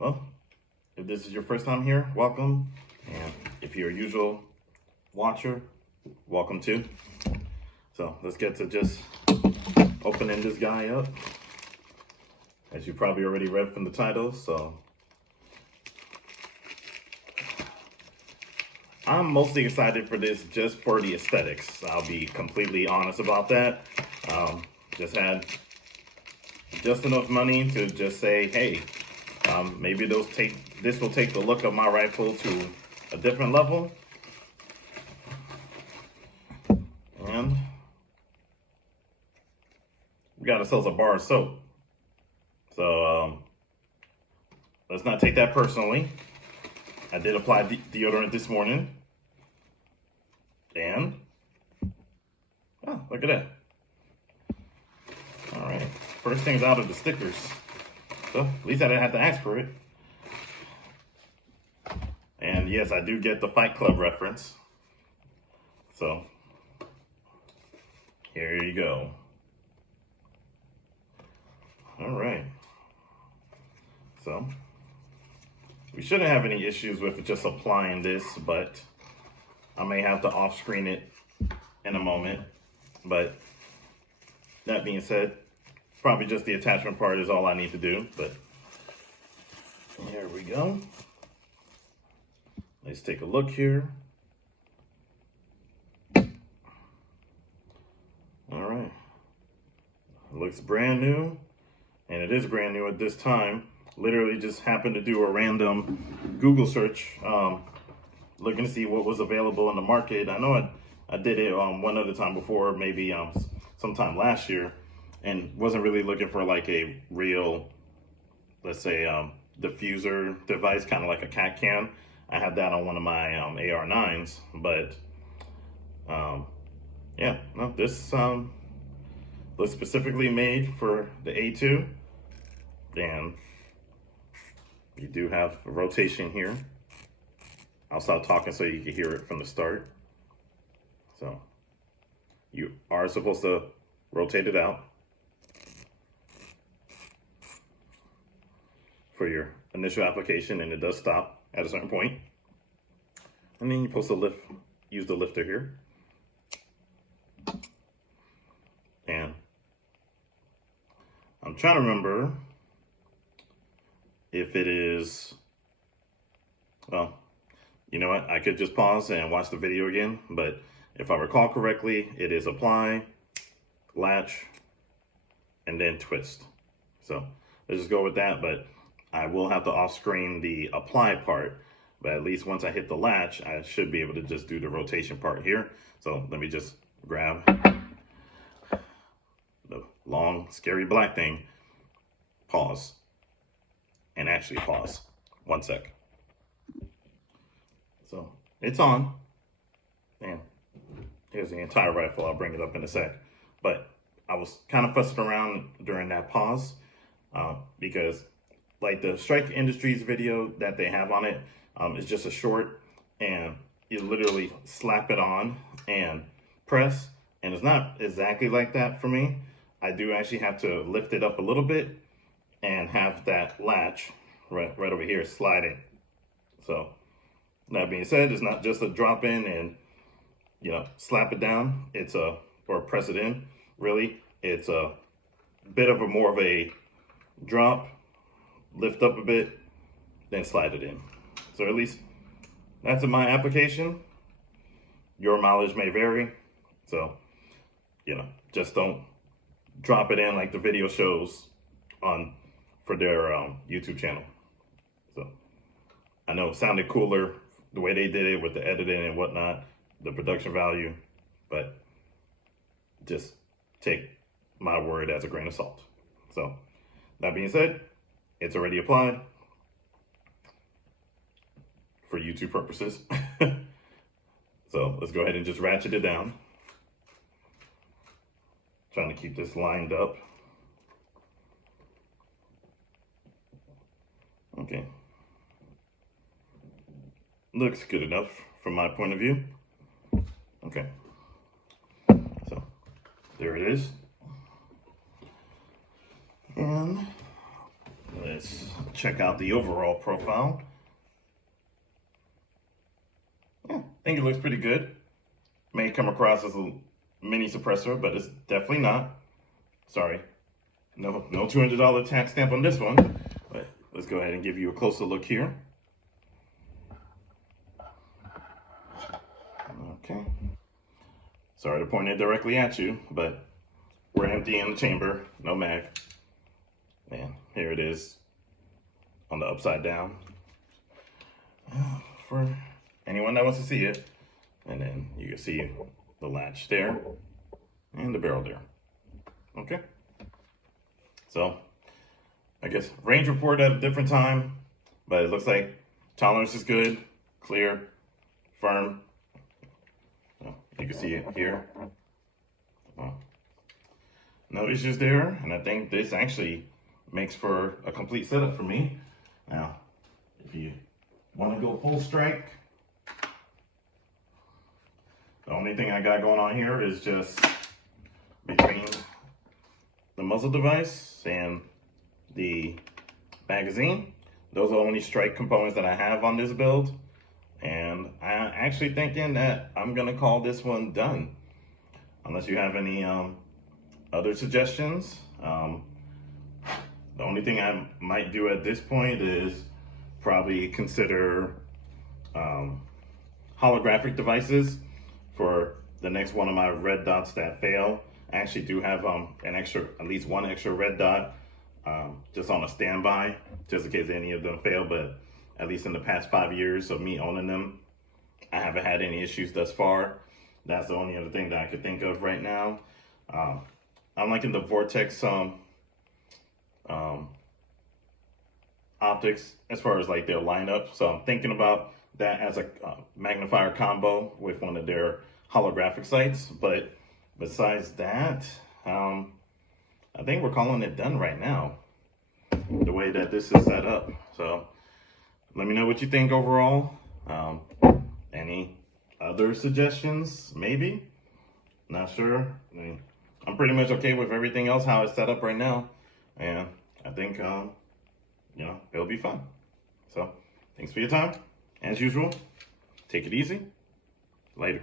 Well, if this is your first time here, welcome. And if you're a usual watcher, welcome too. So let's get to just opening this guy up. As you probably already read from the title, so I'm mostly excited for this just for the aesthetics. I'll be completely honest about that. Just had just enough money to just say, hey, maybe this will take the look of my rifle to a different level. And we got ourselves a bar of soap. So let's not take that personally. I did apply deodorant this morning. And, oh, look at that. All right, first thing's out of the stickers. So at least I didn't have to ask for it. And yes, I do get the Fight Club reference. So here you go. All right. So we shouldn't have any issues with just applying this, but I may have to off-screen it in a moment. But that being said, probably just the attachment part is all I need to do. But here we go. Let's take a look here. All right. Looks brand new, and it is brand new at this time. Literally just happened to do a random Google search, looking to see what was available in the market. I know I did it one other time before, maybe sometime last year, and wasn't really looking for like a real, let's say, diffuser device, kind of like a cat can. I had that on one of my AR9s, but yeah, no, this was specifically made for the A2, and you do have a rotation here. I'll stop talking so you can hear it from the start. So you are supposed to rotate it out for your initial application, and it does stop at a certain point. And then you're supposed to use the lifter here. And I'm trying to remember if it is, well, you know what? I could just pause and watch the video again, but if I recall correctly, it is apply, latch, and then twist. So let's just go with that, but I will have to off-screen the apply part, but at least once I hit the latch, I should be able to just do the rotation part here. So let me just grab the long, scary black thing, pause, and actually pause. 1 sec. So it's on, and here's the entire rifle. I'll bring it up in a sec. But I was kind of fussing around during that pause because like the Strike Industries video that they have on it is just a short, and you literally slap it on and press, and it's not exactly like that for me. I do actually have to lift it up a little bit and have that latch right over here sliding. So that being said, it's not just a drop in and, you know, slap it down. It's or press it in. Really, it's a bit of more of a drop, lift up a bit, then slide it in. So at least that's in my application. Your mileage may vary. So, you know, just don't drop it in like the video shows for their YouTube channel. So I know it sounded cooler the way they did it with the editing and whatnot, the production value, but just take my word as a grain of salt. So that being said, it's already applied for YouTube purposes. So let's go ahead and just ratchet it down. Trying to keep this lined up. Okay. Looks good enough from my point of view. Okay. So there it is. And let's check out the overall profile. Yeah, I think it looks pretty good. May come across as a mini suppressor, but it's definitely not. Sorry, no $200 tax stamp on this one. But let's go ahead and give you a closer look here. Okay. Sorry to point it directly at you, but we're empty in the chamber, no mag. And here it is on the upside down for anyone that wants to see it. And then you can see the latch there and the barrel there. Okay. So I guess range report at a different time, but it looks like tolerance is good, clear, firm. You can see it here. No issues there, and I think this actually makes for a complete setup for me. Now, if you want to go full strike, the only thing I got going on here is just between the muzzle device and the magazine. Those are the only strike components that I have on this build. And I'm actually thinking that I'm gonna call this one done. Unless you have any other suggestions. The only thing I might do at this point is probably consider holographic devices for the next one of my red dots that fail. I actually do have at least one extra red dot just on a standby, just in case any of them fail. But at least in the past 5 years of me owning them, I haven't had any issues thus far. That's the only other thing that I could think of right now. I'm liking the Vortex optics as far as like their lineup. So I'm thinking about that as a magnifier combo with one of their holographic sights. But besides that, I think we're calling it done right now, the way that this is set up. So let me know what you think overall. Any other suggestions? Maybe? Not sure. I mean, I'm pretty much okay with everything else, how it's set up right now. And I think, it'll be fun. So thanks for your time. As usual, take it easy. Later.